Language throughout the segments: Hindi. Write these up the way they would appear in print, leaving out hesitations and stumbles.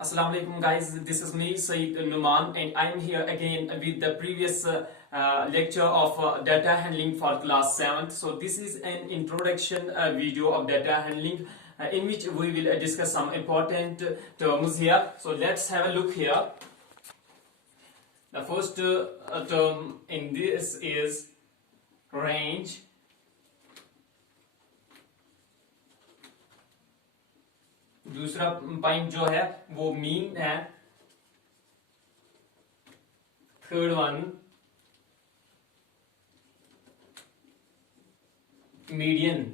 Assalamu alaikum guys, this is me Saeed Numan and I am here again with the previous lecture of data handling for class 7th. So this is an introduction video of data handling in which we will discuss some important terms here. So let's have a look here. The first term in this is range. दूसरा पॉइंट जो है वो मीन है. थर्ड वन मीडियन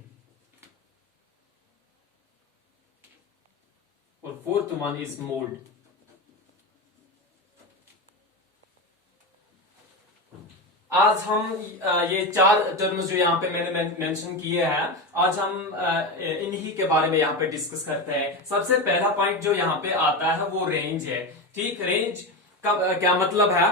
और फोर्थ वन इज मोड. आज हम ये चार टर्म्स जो यहाँ पे मैंने मेंशन किए हैं, आज हम इन्हीं के बारे में यहाँ पे डिस्कस करते हैं. सबसे पहला पॉइंट जो यहाँ पे आता है वो रेंज है. ठीक, रेंज का क्या मतलब है?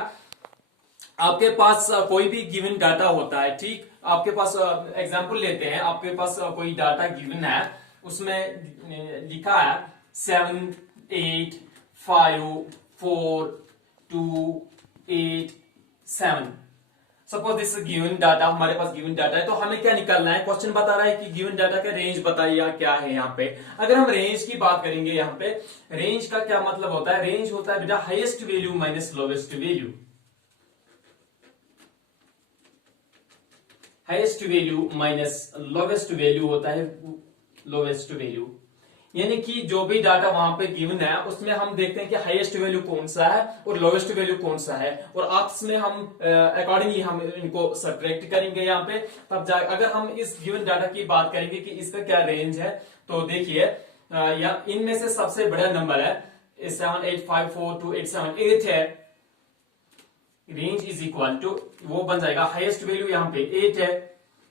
आपके पास कोई भी गिवन डाटा होता है. ठीक, आपके पास एग्जांपल लेते हैं. आपके पास कोई डाटा गिवन है, उसमें लिखा है 7, 8, 5, 4, 2, 8, 7. सपोज दिस गिवन डाटा, हमारे पास गिवन डाटा है, तो हमें क्या निकालना है? क्वेश्चन बता रहा है कि गिवन डाटा का रेंज बताइए क्या है यहाँ पे. अगर हम रेंज की बात करेंगे, यहाँ पे रेंज का क्या मतलब होता है? रेंज होता है बेटा highest value minus lowest value. Highest value minus lowest value होता है लोवेस्ट वैल्यू. यानी कि जो भी डाटा वहां पे गिवन है उसमें हम देखते हैं कि हाईएस्ट वैल्यू कौन सा है और लोवेस्ट वैल्यू कौन सा है, और आपस में हम अकॉर्डिंगली हम इनको सब्ट्रैक्ट करेंगे यहाँ पे. तब जा अगर हम इस गिवन डाटा की बात करेंगे कि इसका क्या रेंज है, तो देखिए या इनमें से सबसे बड़ा नंबर है 7, 8, 5, 4, 2, 8, 7, 8 है. रेंज इज इक्वल टू वो बन जाएगा हाईएस्ट वैल्यू यहाँ पे 8 है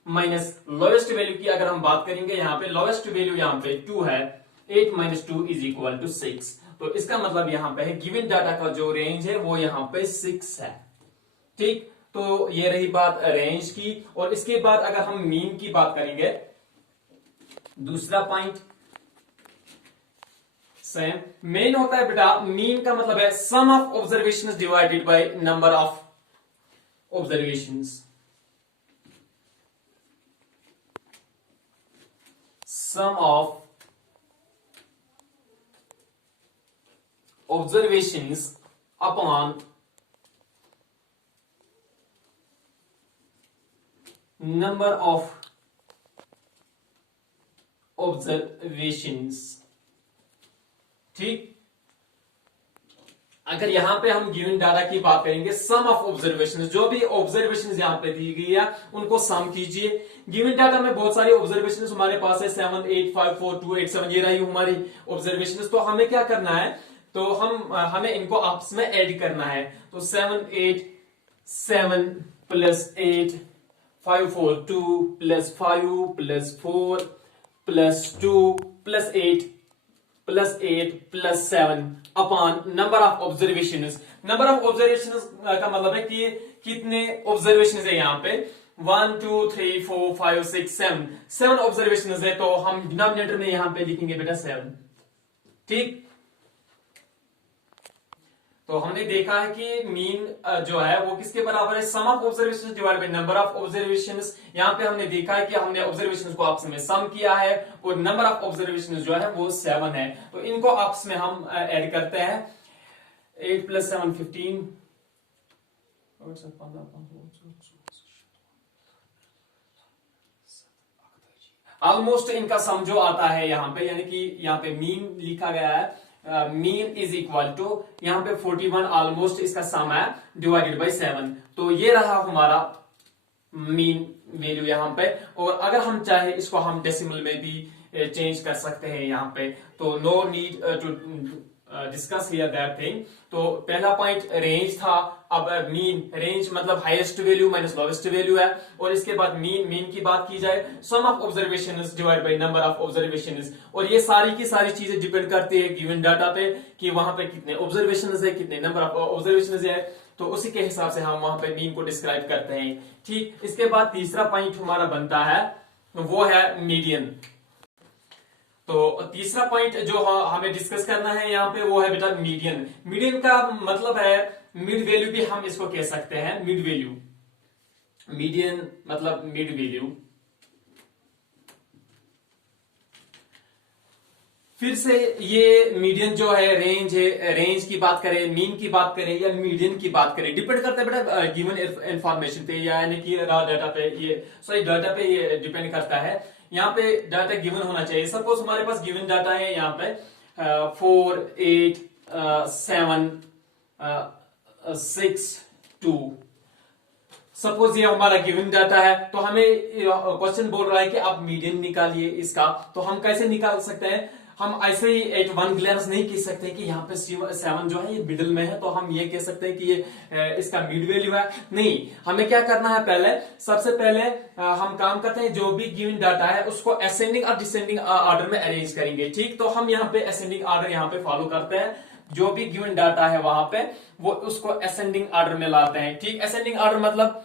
माइनस लोवेस्ट वैल्यू की अगर हम बात करेंगे यहाँ पे लोवेस्ट वैल्यू यहाँ पे 2 है. 8 माइनस 2 इज इक्वल टू 6. तो इसका मतलब यहाँ पे है गिवन डाटा का जो रेंज है वो यहाँ पे 6 है. ठीक, तो ये रही बात रेंज की. और इसके बाद अगर हम मीन की बात करेंगे, दूसरा पॉइंट सेम मेन होता है बेटा. मीन का मतलब है sum of observations divided by number of observations. Sum of observations upon number of observations. ठीक, अगर यहां पे हम गिवन डाटा की बात करेंगे, सम ऑफ ऑब्जर्वेशंस, जो भी ऑब्जर्वेशंस यहां पे दी गई है उनको सम कीजिए. गिवन डाटा में बहुत सारी ऑब्जर्वेशंस हमारे पास है 7, 8, 5, 4, 2, 8, 7 ये रही हमारी ऑब्जर्वेशंस. तो हमें क्या करना है? तो हमें इनको आपस में ऐड करना है. तो 7, 8, 7 plus 8, 5, 4, 2 plus 5 plus 4 plus 2 plus 8 plus 8 plus 7 upon number of observations. Number of observations का मतलब है कि कितने ऑब्जर्वेशंस है यहाँ पे. 1, 2, 3, 4, 5, 6, 7 ऑब्जर्वेशंस है. तो हम डिनोमिनेटर में यहाँ पे लिखेंगे बेटा 7. ठीक, तो हमने देखा है कि मीन जो है वो किसके बराबर है? Sum of observations divided by number of observations. यहाँ पे हमने देखा है कि हमने ऑब्जर्वेशंस को आपस में सम किया है और नंबर ऑफ ऑब्जर्वेशंस जो है वो 7 है. तो इनको आपस में हम ऐड करते हैं. 8 प्लस 7 15, ऑलमोस्ट इनका सम जो आता है यहाँ पे, यानी कि यहाँ पे मीन लिखा गया है. मीन इज इक्वल टू यहाँ पे 41 ऑलमोस्ट इसका सम है डिवाइडेड बाय 7. तो ये रहा हमारा मीन वैल्यू यहाँ पे. और अगर हम चाहे इसको हम डेसिमल में भी चेंज कर सकते हैं यहाँ पे. तो no need to discuss here that thing. तो पहला पॉइंट रेंज था. अब मीन, रेंज मतलब highest value minus lowest value है. और इसके बाद मीन की बात की जाए, sum of observations divide by number of observations. और ये सारी की सारी चीजें डिपेंड करती है गिवन डाटा पे कि वहां पे कितने ऑब्जर्वेशंस है, कितने नंबर ऑफ ऑब्जर्वेशंस है. तो उसी के हिसाब से हम वहां पे मीन को डिस्क्राइब करते हैं. ठीक, इसके बाद तीसरा पॉइंट हमारा बनता है वो है मीडियन. तो तीसरा पॉइंट जो हमें डिस्कस करना है यहाँ पे वो है बेटा मीडियन। मीडियन का मतलब है मिड वैल्यू भी हम इसको कह सकते हैं, मिड वैल्यू। मीडियन मतलब मिड वैल्यू। फिर से ये मीडियन जो है रेंज है, रेंज की बात करें, मीन की बात करें या मीडियन की बात करें, डिपेंड करता है बेटा गिवन इंफॉर्मेशन पे, यानी कि रॉ डाटा पे, ये सॉरी डाटा पे ये डिपेंड करता है। यहाँ पे डाटा गिवन होना चाहिए। सपोज हमारे पास गिवन डाटा है यहाँ पे 4 8 7 6 2। सपोज ये हमारा गिवन डाटा है, तो हमें क्वेश्चन बोल रहा है कि आप मीडियन निकालिए इसका। तो हम कैसे निकाल सकते हैं? हम ऐसे ही एट वन ग्लैंस नहीं कह सकते कि यहाँ पे 7 जो है ये मिडिल में है, तो हम ये कह सकते हैं कि ये इसका मिड वैल्यू है। नहीं, हमें क्या करना है, पहले सबसे पहले हम काम करते हैं, जो भी गिवन डाटा है उसको असेंडिंग और डिसेंडिंग ऑर्डर में अरेंज करेंगे। ठीक, तो हम यहाँ पे असेंडिंग ऑर्डर यहाँ पे फॉलो करते हैं। जो भी गिवन डाटा है वहां पे वो उसको असेंडिंग ऑर्डर में लाते हैं। ठीक, असेंडिंग ऑर्डर मतलब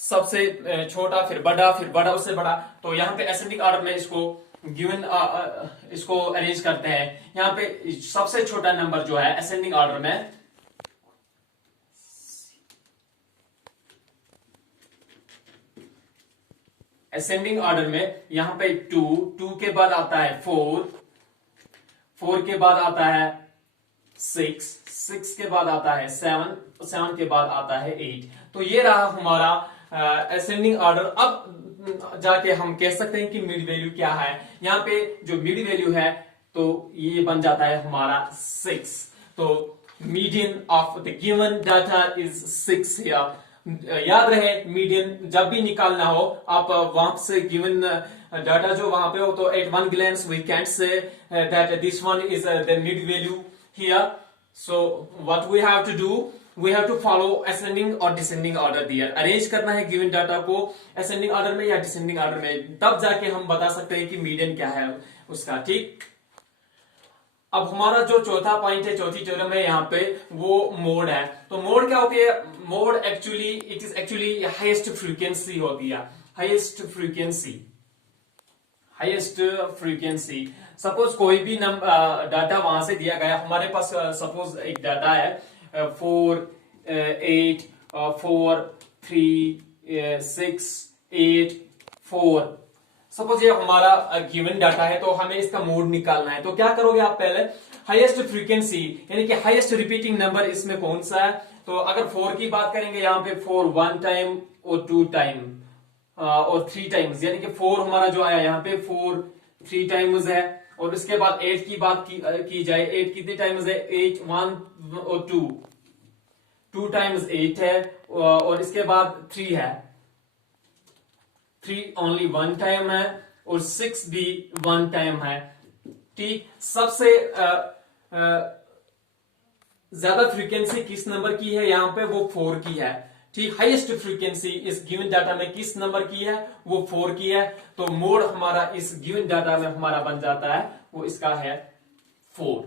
सबसे छोटा, फिर बड़ा, उससे बड़ा। तो यहाँ पे असेंडिंग ऑर्डर में इसको गिवन इसको अरेंज करते हैं। यहाँ पे सबसे छोटा नंबर जो है असेंडिंग ऑर्डर में यहाँ पे 2 के बाद आता है 4 के बाद आता है 6 के बाद आता है 7 के बाद आता है 8। तो ये रहा हमारा असेंडिंग ऑर्डर। अब जाके हम कह सकते हैं कि मिड वैल्यू क्या है। यहाँ पे जो मिड वैल्यू है तो ये बन जाता है हमारा 6। तो median of the given data is 6 here. याद रहे, मीडियन जब भी निकालना हो, आप वहां से गिवन डाटा जो वहां पे हो, तो at one glance we can't say that this one is the mid value here. So what we have to do, we have to follow ascending और descending order there। अरेंज करना है गिवन डाटा को ascending order में या descending order में, तब जाके हम बता सकते हैं कि मीडियन क्या है उसका। ठीक, अब हमारा जो चौथा पॉइंट है, चौथी थ्योरम है यहाँ पे, वो मोड है। तो मोड क्या होती है? Mode actually it is actually highest frequency होती है। Highest frequency. सपोज कोई भी डाटा वहां से दिया गया, हमारे पास सपोज एक डाटा है 4 8 4 3 6 8 4। सपोज ये हमारा गिवन डाटा है, तो हमें इसका मोड निकालना है। तो क्या करोगे आप? पहले हाईएस्ट फ्रीक्वेंसी यानी कि हाईएस्ट रिपीटिंग नंबर इसमें कौन सा है? तो अगर 4 की बात करेंगे, यहाँ पे 4 1 टाइम और 2 टाइम और 3 टाइम्स, यानी कि 4 हमारा जो आया यहाँ पे 4 3 टाइम्स है। और इसके बाद 8 की बात की जाए, 8 कितने टाइम्स है? 8 1 और 2 टाइम्स 8 है। और इसके बाद 3 है, 3 ओनली 1 टाइम है। और 6 भी 1 टाइम है। ठीक, सबसे ज्यादा फ्रीक्वेंसी किस नंबर की है यहाँ पे? वो 4 की है। ठीक, हाईएस्ट फ्रीक्वेंसी इस गिवन डाटा में किस नंबर की है? वो 4 की है। तो मोड हमारा इस गिवन डाटा में हमारा बन जाता है, वो इसका है 4।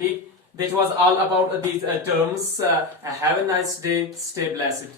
ठीक, that was all about these terms. Have a nice day. Stay blessed.